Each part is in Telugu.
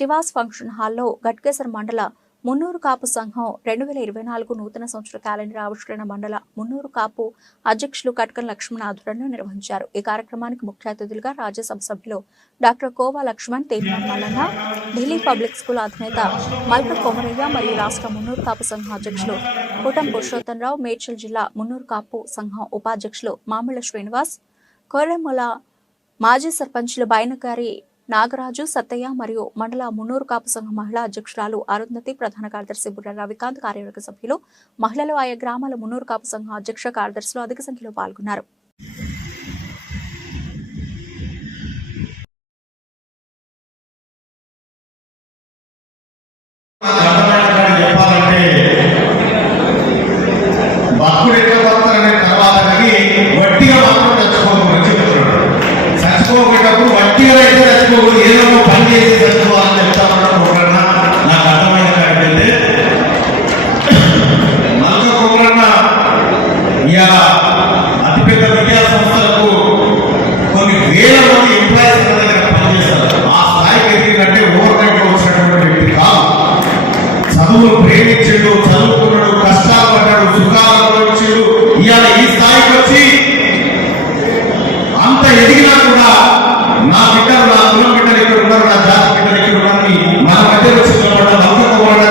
శివాస్ ఫంక్షన్ హాల్లో గట్కేసర్ మండల మున్నూరు కాపు సంఘం 2024 నూతన సంవత్సర క్యాలెండర్ ఆవిష్కరణ మండల మున్నూరు కాపు అధ్యక్షులు కట్కన్ లక్ష్మణ్ ఆధ్వర్యంలో నిర్వహించారు. ఈ కార్యక్రమానికి ముఖ్య అతిథులుగా రాజ్యసభ సభ్యులు doctor khoa Laxman, తేలినాడు Mallanna, Delhi public school అధినేత మల్క కొమరయ్య మరియు రాష్ట్ర మున్నూరు కాపు సంఘం అధ్యక్షులు కుటం పురుషోత్తమరావు, మేడ్చల్ జిల్లా మున్నూరు కాపు సంఘం ఉపాధ్యక్షులు మామిళ్ల శ్రీనివాస్, కొర్రెముల మాజీ సర్పంచ్లు బైనగారి నాగరాజు, సత్తయ్య మరియు మండల మున్నూరు కాపు సంఘం మహిళా అధ్యక్షురాలు అరుంధతి, ప్రధాన కార్యదర్శి బుర్ర రవికాంత్, కార్యవర్గ సభ్యులు, మహిళలు, ఆయా గ్రామాల మున్నూరు కాపు సంఘం అధ్యక్ష కార్యదర్శులు అధిక సంఖ్యలో పాల్గొన్నారు. అతిపెద్ద విద్యా సంస్థలకు కొన్ని వేల మంది ఎంప్లాయీస్ దగ్గర పనిచేస్తారు. ఆ స్థాయికి ఎదిగినట్టే ఓవర్ నైట్ వచ్చినటువంటి వ్యక్తి కాదు. చదువులు ప్రేమించాడు, చదువుకున్నాడు, కష్టాలు పడ్డాడు, సుఖాలు అనుభవించాడు. ఇవాళ ఈ స్థాయికి వచ్చి అంత ఎదిగినా కూడా నా బిడ్డలు, నా కులం బిడ్డలు ఇక్కడ ఉన్నారు, నా జాతి బిడ్డలు ఇక్కడ ఉన్నారని మన మధ్య వచ్చి నిలబడ్డ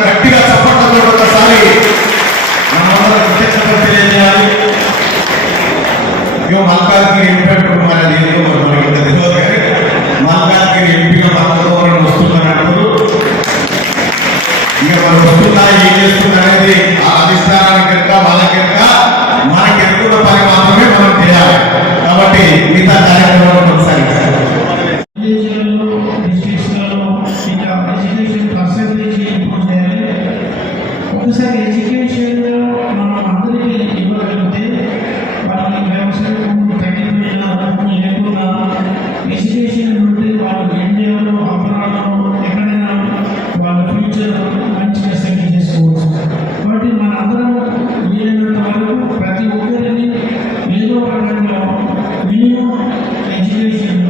గట్టిగా చప్పట్లతో ఒకసారి మనమందరం కృతజ్ఞతలు తెలియజేయాలి. మల్కాజ్గిరి ఎంపీ మనది మనకి తెలియదు కానీ మల్కాజ్గిరి ఎంపీగా మనకు వస్తున్నప్పుడు ఇక మనం వస్తుందా, ఏం చేస్తుందా అనేది ఆ అధిష్టానానికి కనుక వాళ్ళకి కనుక మనకి ఎదుగున్న పని మాత్రమే మనం చేయాలి. కాబట్టి మిగతా కార్యక్రమాలు కొనసాగించాలి. ఒకసారి ఎడ్యుకేషన్ మనం అందరికీ ఇవ్వగలిగితే వాళ్ళకి వ్యవసాయం లేకుండా ఎడ్యుకేషన్ ఉంటే వాళ్ళు ఇండియాలో, అబ్రాడ్లో ఎక్కడైనా వాళ్ళ ఫ్యూచర్ మంచిగా సెటిల్ చేసుకోవచ్చు. కాబట్టి మన అందరం వీలైనంత వరకు ప్రతి ఒక్కరిని ఏదో రకంలో మినిమం ఎడ్యుకేషన్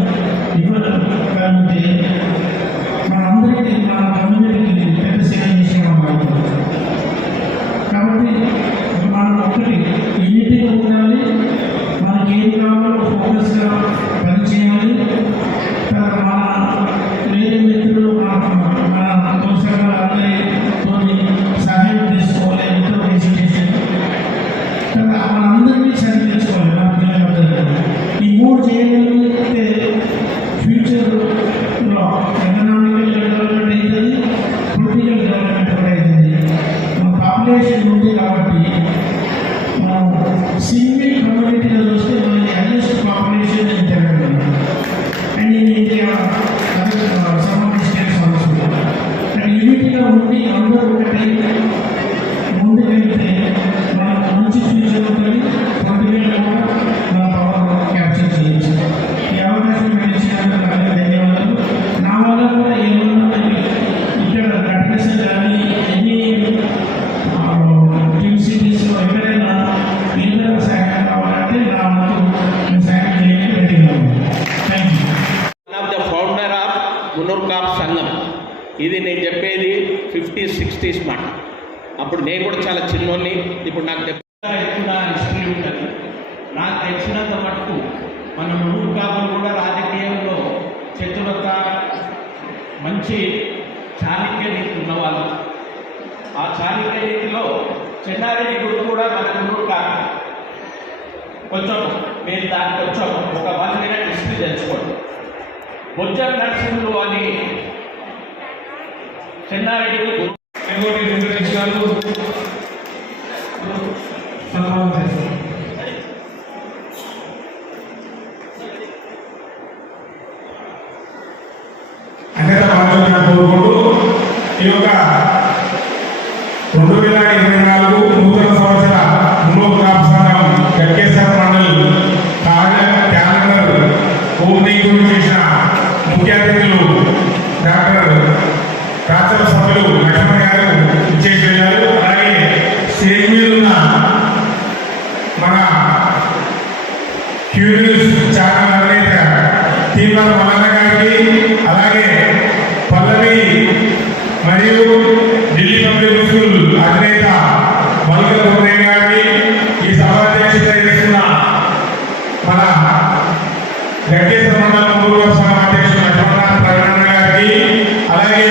ఇవ్వగలిగితే మనందరికీ, మన కమ్యూనిటీకి పెద్ద సేవ చేసిన వాళ్ళు. కాబట్టి మనం ఒకటి యూనిటీగా ఉండాలి, మనకి ఏం కావాలో ఫోకస్గా పనిచేయాలి. మన వేరే మిత్రులు, మన దోషాలు అందరితో సహాయం తీసుకోవాలి. ఎంతో ఎడ్యుకేషన్ మనందరినీ చదివించుకోవాలి. మన పిల్లలందరికీ ఈ మూడు చేయగలిగితే ఫ్యూచర్లో ఎకనామికల్ డెవలప్మెంట్ అవుతుంది, పొలిటికల్ డెవలప్మెంట్ కూడా అవుతుంది. మన పాపులేషన్ ఉంది కాబట్టి మనం సింగిల్ కమ్యూనిటీలో చూస్తే మనకి highest population in Telangana and in India, some of the states also. And యూనిటీగా ఉండి అందరూ ఒకటి ముందుకెళ్తే మనకు మంచి ఫ్యూచర్ ఉంటుంది. పొలిటికల్గా కూడా మన పవర్ క్యాప్చర్ చేయొచ్చు. ఈ అవకాశం ఇచ్చినందుకు నాకు ధన్యవాదాలు. నా వల్ల కూడా ఏమన్నా ఇక్కడ గట్కేసర్ కానీ ఎన్ని టీమ్ సిటీస్లో ఎక్కడైనా ఏదైనా సహాయం కావాలంటే నా వంతు సహాయం చేయడానికి రెడీగా ఉంది. Thank you. One of the founder of Munnuru Kapu Sangham. ఇది నేను చెప్పేది 50s, 60s మాట. అప్పుడు నేను కూడా చాలా చిన్నోని. ఇప్పుడు నాకు ఎక్కువ హిస్టరీ ఉంటుంది. నాకు తెలిసినంత మటుకు మన మున్నూరు కాపులు కూడా రాజకీయంలో చతురత, మంచి చాణక్య నీతి ఉన్నవాళ్ళు. ఆ చాణక్య నీతిలో చెన్నారెడ్డి గురు కూడా మన మున్నూరు కాపు. కొంచెం మీరు దానికి కొంచెం ఒక 1 minute హిస్టరీ తెలుసుకోండి. బొజ్జల నరసింహులు అని చెన్నారెడ్డి గురు ఈ యొక్క 2024 నూతన సంవత్సర మున్నూరు కాపు సంఘం గట్కేసర్ మండల్ క్యాలెండర్ ఓపెనింగ్ చేసిన ముఖ్య అతిథులు డాక్టర్ రాజ్యసభ సభ్యులు లక్ష్మణ్ గారు ఇచ్చేసి వెళ్ళారు. అలాగే స్టేజ్ మీద ఉన్న మన క్యూరియస్ ఛానల్ అధినేత తీర్మాన మల్లన్న గారికి, అలాగే పల్లవి గారికి, ఈ సభ అధ్యక్షత చేస్తున్న మన గట్కేశ్వర మండలం మున్నూరు సంఘం అధ్యక్షుడు లక్ష్మణ ప్రవీణ గారికి, అలాగే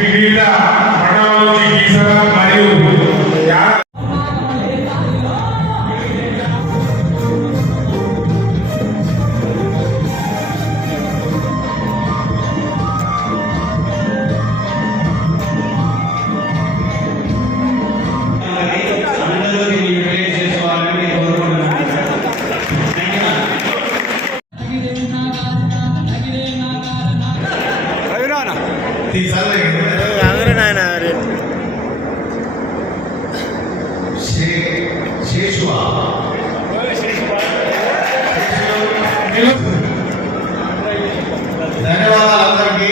వివిధ మండలాల నుంచి ఈశ్వర మరియు ధన్యవాదాలు అందరికీ.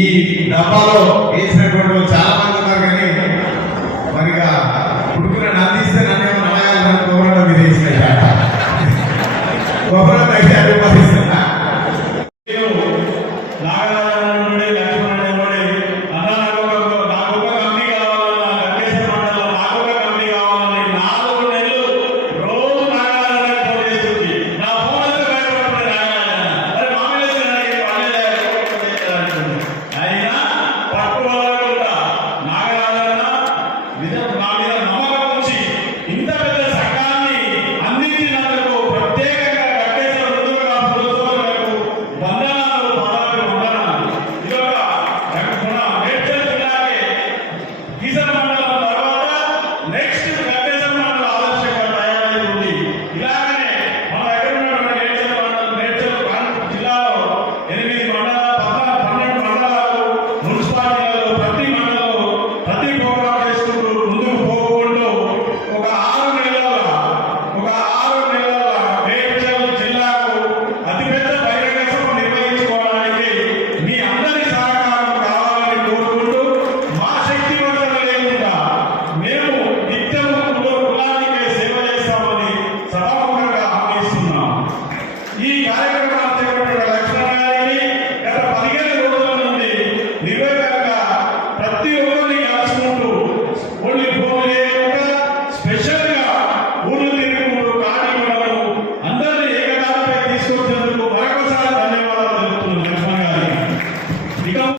ఈ డబ్బాలో వేసినటువంటి చాలా మంది ఉన్నారు, కానీ మరిగా పుట్టుకున్న నందిస్తే నన్ను నలయాలని గౌరవం మీరు వేసినట్ట గౌరవం అయితే అనుమతిస్తున్నా. నా మీద